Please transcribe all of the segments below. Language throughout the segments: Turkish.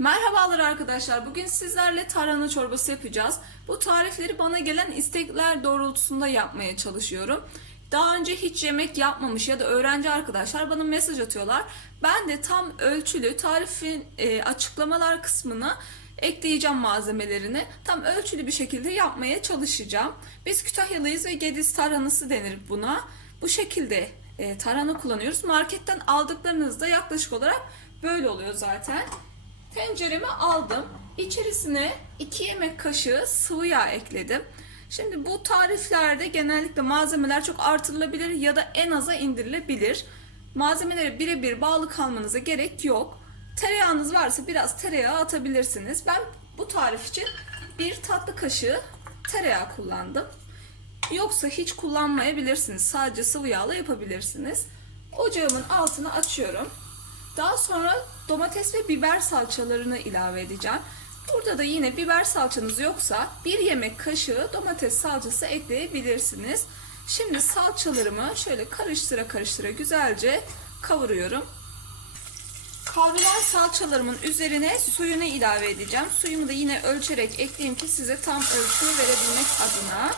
Merhabalar arkadaşlar. Bugün sizlerle tarhana çorbası yapacağız. Bu tarifleri bana gelen istekler doğrultusunda yapmaya çalışıyorum. Daha önce hiç yemek yapmamış ya da öğrenci arkadaşlar bana mesaj atıyorlar. Ben de tam ölçülü tarifin e, açıklamalar kısmına ekleyeceğim malzemelerini. Tam ölçülü bir şekilde yapmaya çalışacağım. Biz Kütahyalıyız ve Gediz tarhanası denir buna. Bu şekilde e, tarhana kullanıyoruz. Marketten aldıklarınız da yaklaşık olarak böyle oluyor zaten. Tenceremi aldım. İçerisine 2 yemek kaşığı sıvı yağ ekledim. Şimdi bu tariflerde genellikle malzemeler çok artırılabilir ya da en aza indirilebilir. Malzemelere birebir bağlı kalmanıza gerek yok. Tereyağınız varsa biraz tereyağı atabilirsiniz. Ben bu tarif için bir tatlı kaşığı tereyağı kullandım. Yoksa hiç kullanmayabilirsiniz. Sadece sıvı yağla yapabilirsiniz. Ocağımın altını açıyorum. Daha sonra domates ve biber salçalarını ilave edeceğim. Burada da yine biber salçanız yoksa bir yemek kaşığı domates salçası ekleyebilirsiniz. Şimdi salçalarımı şöyle karıştıra karıştıra güzelce kavuruyorum. Kavrulanan salçalarımın üzerine suyunu ilave edeceğim. Suyumu da yine ölçerek ekleyeyim ki size tam ölçümü verebilmek adına.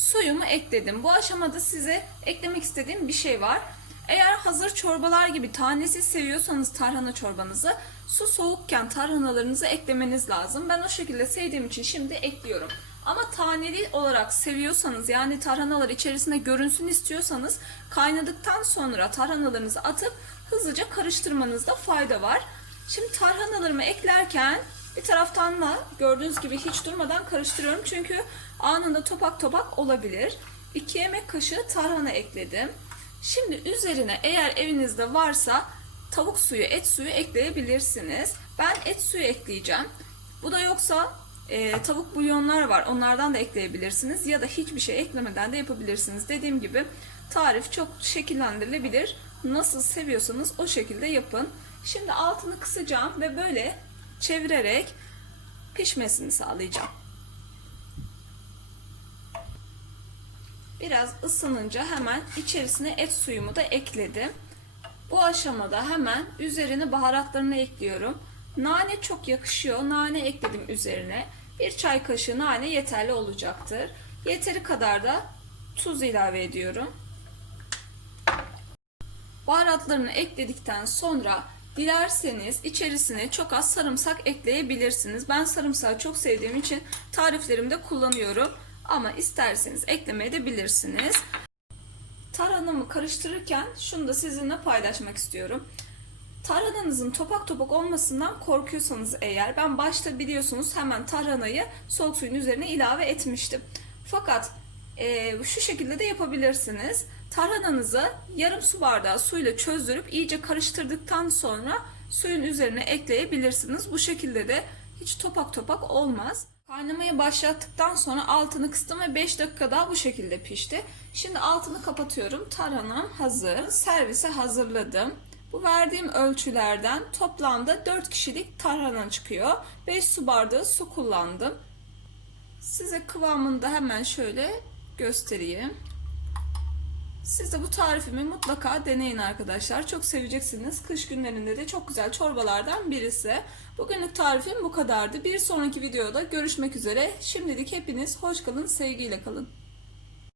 Suyumu ekledim. Bu aşamada size eklemek istediğim bir şey var. Eğer hazır çorbalar gibi tanesi seviyorsanız tarhana çorbanızı su soğukken tarhanalarınızı eklemeniz lazım. Ben o şekilde sevdiğim için şimdi ekliyorum. Ama taneli olarak seviyorsanız yani tarhanalar içerisinde görünsün istiyorsanız kaynadıktan sonra tarhanalarınızı atıp hızlıca karıştırmanızda fayda var. Şimdi tarhanalarımı eklerken bir taraftan da gördüğünüz gibi hiç durmadan karıştırıyorum. Çünkü anında topak topak olabilir. 2 yemek kaşığı tarhana ekledim. Şimdi üzerine eğer evinizde varsa tavuk suyu, et suyu ekleyebilirsiniz. Ben et suyu ekleyeceğim. Bu da yoksa e, tavuk bulyonlar var. Onlardan da ekleyebilirsiniz. Ya da hiçbir şey eklemeden de yapabilirsiniz. Dediğim gibi tarif çok şekillendirilebilir. Nasıl seviyorsanız o şekilde yapın. Şimdi altını kısacağım ve böyle çevirerek pişmesini sağlayacağım. Biraz ısınınca hemen içerisine et suyumu da ekledim. Bu aşamada hemen üzerine baharatlarını ekliyorum. Nane çok yakışıyor. Nane ekledim üzerine. Bir çay kaşığı nane yeterli olacaktır. Yeteri kadar da tuz ilave ediyorum. Baharatlarını ekledikten sonra dilerseniz içerisine çok az sarımsak ekleyebilirsiniz. Ben sarımsağı çok sevdiğim için tariflerimde kullanıyorum. Ama isterseniz eklemeye de bilirsiniz. Tarhanamı karıştırırken şunu da sizinle paylaşmak istiyorum. Tarhananızın topak topak olmasından korkuyorsanız eğer ben başta biliyorsunuz hemen tarhanayı soğuk suyun üzerine ilave etmiştim. Fakat e, şu şekilde de yapabilirsiniz. Tarhananızı yarım su bardağı suyla çözdürüp iyice karıştırdıktan sonra suyun üzerine ekleyebilirsiniz. Bu şekilde de hiç topak topak olmaz. Kaynamaya başlattıktan sonra altını kıstım ve 5 dakika daha bu şekilde pişti. Şimdi altını kapatıyorum. Tarhanam hazır. Servise hazırladım. Bu verdiğim ölçülerden toplamda 4 kişilik tarhana çıkıyor. 5 su bardağı su kullandım. Size kıvamını da hemen şöyle göstereyim. Siz de bu tarifimi mutlaka deneyin arkadaşlar. Çok seveceksiniz. Kış günlerinde de çok güzel çorbalardan birisi. Bugünlük tarifim bu kadardı. Bir sonraki videoda görüşmek üzere. Şimdilik hepiniz hoş kalın, sevgiyle kalın.